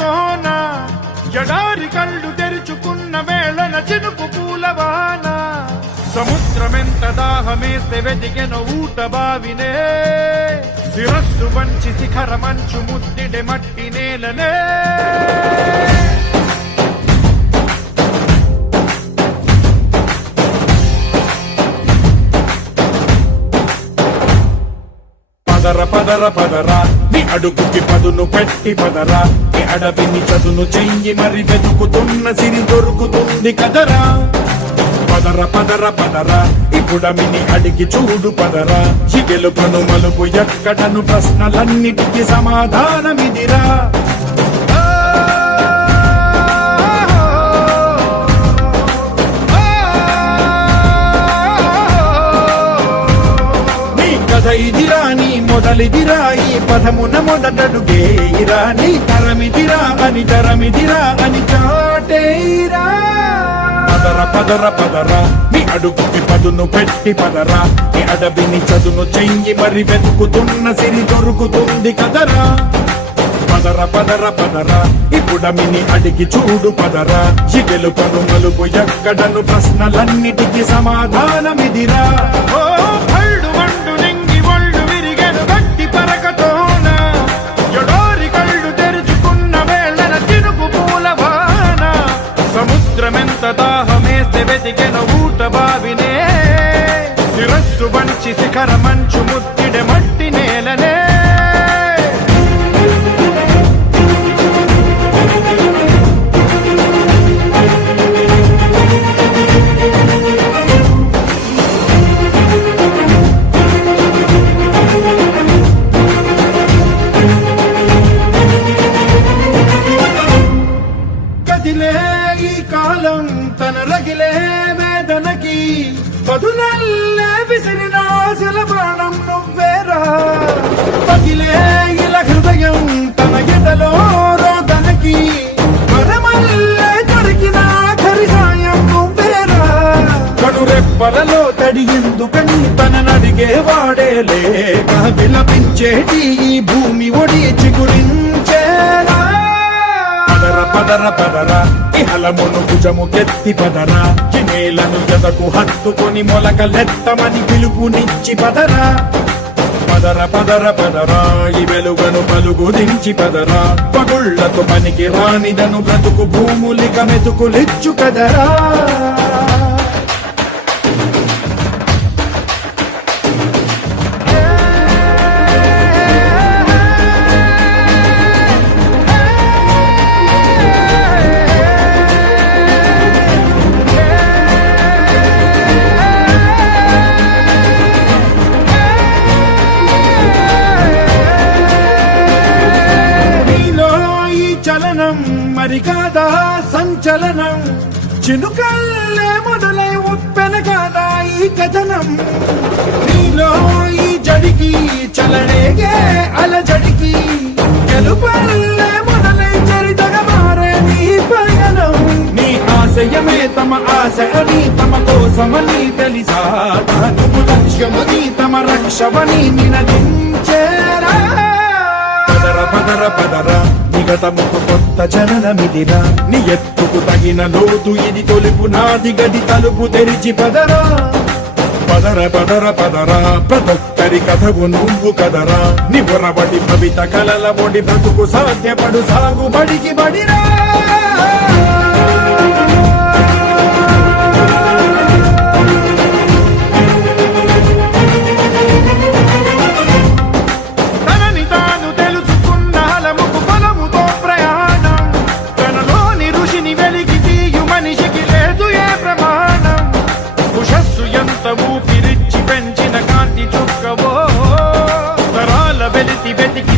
పరకతోన ఎడారి కళ్ళు తెరుచుకున్న వేళన చినుకు పూలవాన సముద్రమెంత దాహమేస్తే వెతికెన ఊట బావినే శిరస్సు వంచి శిఖర మంచు ముద్దిడె మట్టి నేలనే పదర పదర పదరా నీ అడుగుకి పదును పెట్టి పదరా నీ అడవిని చదును చెయ్యి మరి వెతుకుతున్న సిరి దొరుకుతుంది కదరా పదర పదర పదరా ఇప్పుడమిని అడిగి చూడు పదరా ఈ గెలుపను మలుపు ఎక్కడను ప్రశ్నలన్నిటికీ సమాధానమిదిరా ఇదిరా నీ మొదలిదిరా ఈ పదమున మొదటడుగేయిరా నీ తరమిదిరా అని తరమిదిరా అని చాటేయిరా పదర పదర పదరా నీ అడుగుకి పదును పెట్టి పదరా నీ అడవిని చదును చెయ్యి మరి వెతుకుతున్న సిరి దొరుకుతుంది కదరా పదర పదర పదరా ఇప్పుడమిని అడిగి చూడు పదరా ఈ గెలుపను మలుపు ఎక్కడను ప్రశ్నలన్నిటికీ సమాధానమిదిరా సముద్రమెంత దాహమేస్తే వెతికెన ఊట బావినే శిరస్సు వంచి శిఖర మంచు ముద్దిడె మట్టి నేలనే కదిలే ఈ కాలం తన రగిలే వేదనకి పదునల్లే విసిరిన ఆశల ప్రాణం నువ్వేరా పగిలే ఇలా హృదయం తన ఎదలో రోదనకి వరమల్లే దొరికిన ఆఖరి సాయం నువ్వేరా కడురెప్పలలో తడి ఎందుకని తననడిగే వాడేలే విలపించేటి ఈ భూమి ఒడి చిగురించేరా పదర పదరా ఇహలమును భుజము కెత్తి పదరా ఈ నేలను జతకు హత్తుకొని మొలకలెత్తమని పిలుపునిచ్చి పదరా పదర పదర పదరా ఈ వెలుగను పలుగు దించి పదరా పగుళ్లకు పనికి రానిదను బ్రతుకు భూములిక మెతుకులిచ్చు కదరా మరి కాదా సంచలనం చినుకల్లే మొదలై ఉప్పెన కాదా ఈ కథనం నీలో ఈ జడికి చలనేగే అలజడికి గెలుపల్లే మొదలై చరితగా మారే నీ పయనం నీ ఆశయమే తమ ఆశ అని తమ కోసమని తెలిసా నువ్వు లక్ష్యమని తమ రక్షమని నినదించేరా పదర పదర పదరా నిగతముకు కొత్త జననమిదిరా నీ ఎత్తుకు తగిన లోతు ఇది తొలుపు నాది గది తలుపు తెరిచి పదరా పదర పదర పదరా ప్రతొక్కరి కథవు నువ్వు కదరా నిబురబడి భవిత కలల బొడి బ్రతుకు సాధ్యపడు సాగుబడికి బడిరా ఊపిరిచ్చి పెంచిన కాంతి చుక్కవో తరాల వెలితి వెతికి